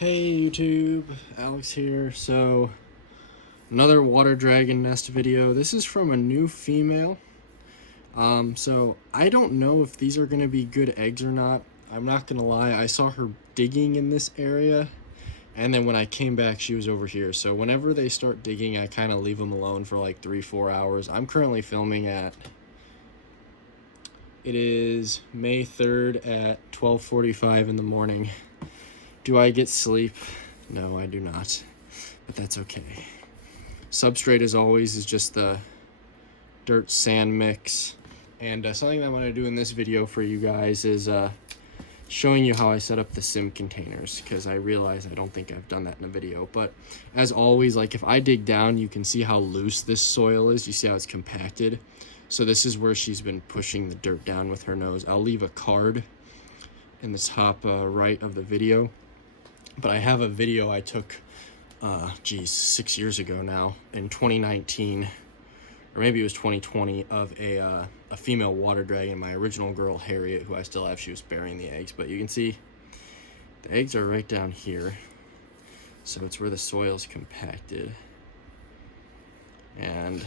Hey YouTube, Alex here. So, another water dragon nest video. This is from a new female. So I don't know if these are gonna be good eggs or not. I'm not gonna lie, I saw her digging in this area, and then when I came back, she was over here. So whenever they start digging, I kind of leave them alone for like 3-4 hours. I'm currently filming at, it is May 3rd at 12:45 in the morning. Do I get sleep? No, I do not, but that's okay. Substrate, as always, is just the dirt sand mix. And something that I'm going to do in this video for you guys is showing you how I set up the S.I.M containers, because I realize I don't think I've done that in a video. But as always, like if I dig down, you can see how loose this soil is. You see how it's compacted. So this is where she's been pushing the dirt down with her nose. I'll leave a card in the top right of the video. But I have a video I took 6 years ago now, in 2019, or maybe it was 2020, of a female water dragon, my original girl Harriet, who I still have. She was burying the eggs, but you can see the eggs are right down here, so it's where the soil's compacted. And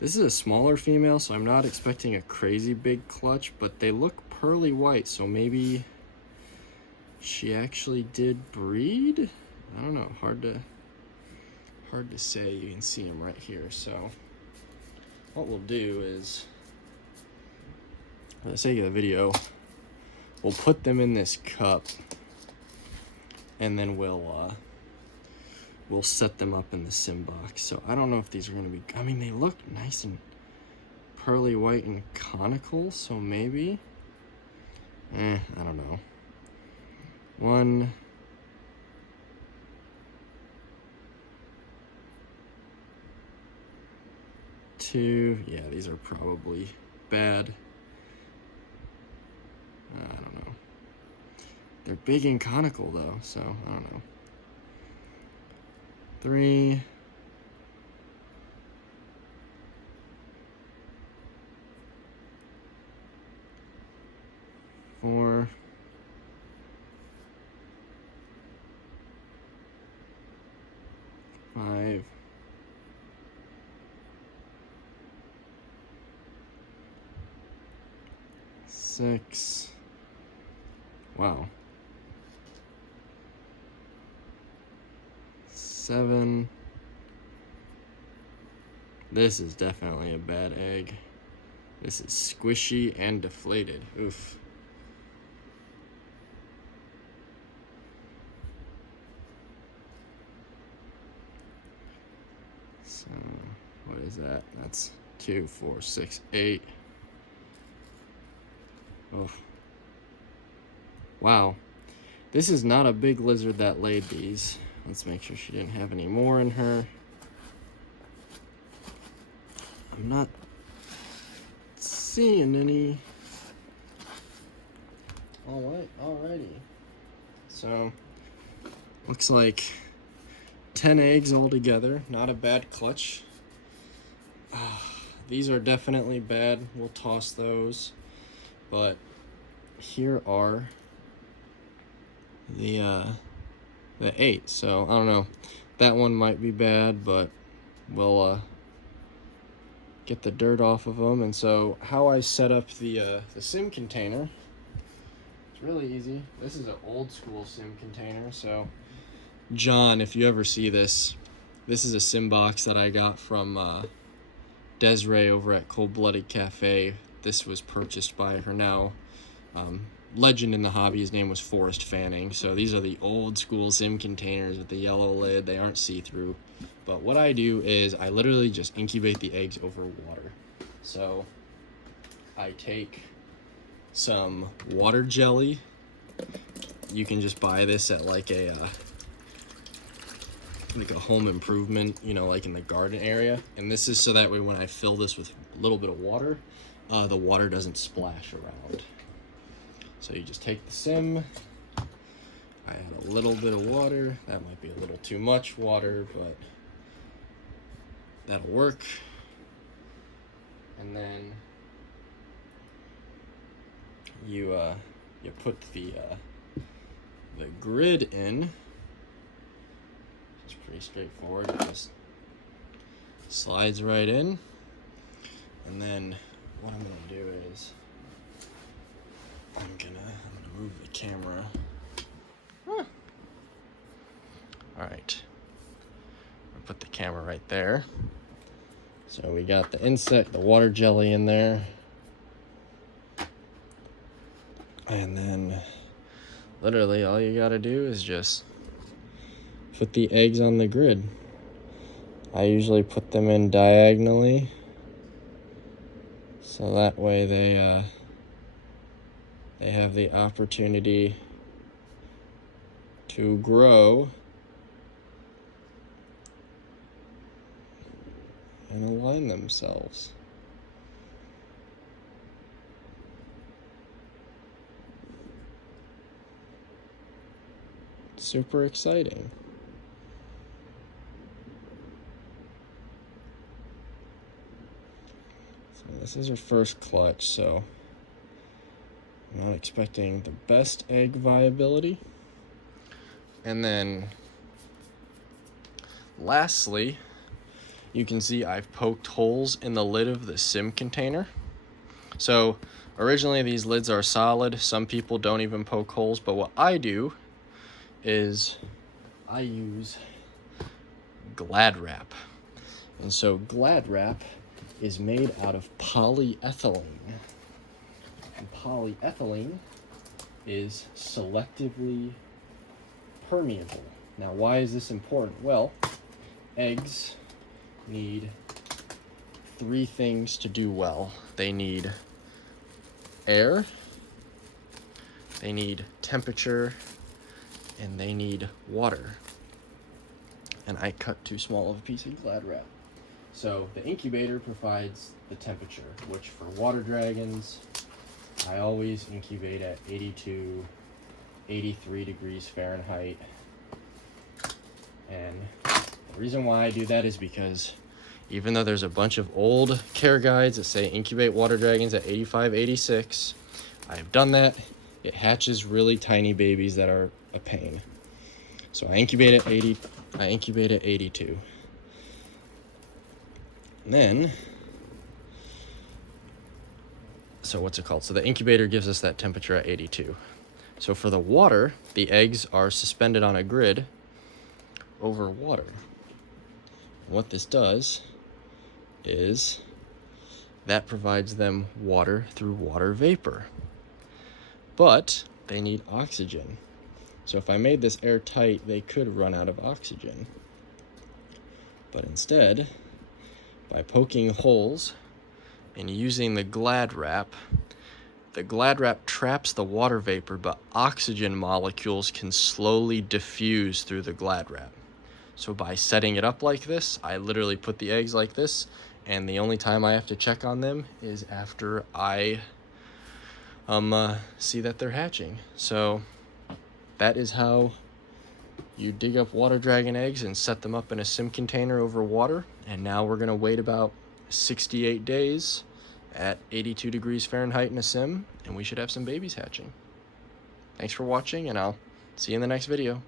this is a smaller female, so I'm not expecting a crazy big clutch, but they look pearly white, so maybe she actually did breed. I don't know, hard to say. You can see them right here. So what we'll do is, for the sake of the video, we'll put them in this cup, and then we'll set them up in the S.I.M box. So I don't know if these are going to be, I mean, they look nice and pearly white and conical, so maybe, I don't know. 1, 2, yeah, these are probably bad. I don't know. They're big and conical though, so I don't know. 3, 4, 5, 6. Wow. 7. This is definitely a bad egg. This is squishy and deflated. Oof. So, what is that? That's 2, 4, 6, 8. Oh. Wow. This is not a big lizard that laid these. Let's make sure she didn't have any more in her. I'm not seeing any. Alrighty. So, looks like 10 eggs altogether. Not a bad clutch. These are definitely bad. We'll toss those. But here are the 8. So I don't know. That one might be bad, but we'll get the dirt off of them. And so how I set up the S.I.M container, it's really easy. This is an old school S.I.M container. So John, if you ever see this, this is a S.I.M box that I got from Desiree over at Cold Blooded Cafe. This was purchased by her now legend in the hobby. His name was Forrest Fanning. So these are the old school S.I.M containers with the yellow lid. They aren't see-through. But what I do is I literally just incubate the eggs over water. So I take some water jelly. You can just buy this at like a home improvement, you know, like in the garden area. And this is so that way when I fill this with a little bit of water, the water doesn't splash around. So you just take the S.I.M. I add a little bit of water. That might be a little too much water, but that'll work. And then you put the grid in. pretty straightforward. It just slides right in. And then what I'm gonna do is I'm gonna move the camera. All right, I'll put the camera right there. So we got the insect, the water jelly in there. And then literally all you gotta do is just put the eggs on the grid. I usually put them in diagonally, so that way they have the opportunity to grow and align themselves. Super exciting. So this is our first clutch, so I'm not expecting the best egg viability. And then lastly, you can see I've poked holes in the lid of the S.I.M container. So originally these lids are solid. Some people don't even poke holes, but what I do is I use Glad Wrap. And so Glad Wrap is made out of polyethylene. And polyethylene is selectively permeable. Now, why is this important? Well, eggs need 3 things to do well. They need air, they need temperature, and they need water. And I cut too small of a piece of Glad Wrap. So the incubator provides the temperature, which for water dragons, I always incubate at 82, 83 degrees Fahrenheit. And the reason why I do that is because even though there's a bunch of old care guides that say incubate water dragons at 85, 86, I've done that. It hatches really tiny babies that are a pain. So I incubate at 82. And then, so what's it called? So the incubator gives us that temperature at 82. So for the water, the eggs are suspended on a grid over water. And what this does is that provides them water through water vapor. But they need oxygen. So if I made this airtight, they could run out of oxygen. But instead, by poking holes and using the Glad Wrap traps the water vapor, but oxygen molecules can slowly diffuse through the Glad Wrap. So by setting it up like this, I literally put the eggs like this, and the only time I have to check on them is after I see that they're hatching. So that is how you dig up water dragon eggs and set them up in a S.I.M container over water. And now we're gonna wait about 68 days at 82 degrees Fahrenheit in a S.I.M, and we should have some babies hatching. Thanks for watching, and I'll see you in the next video.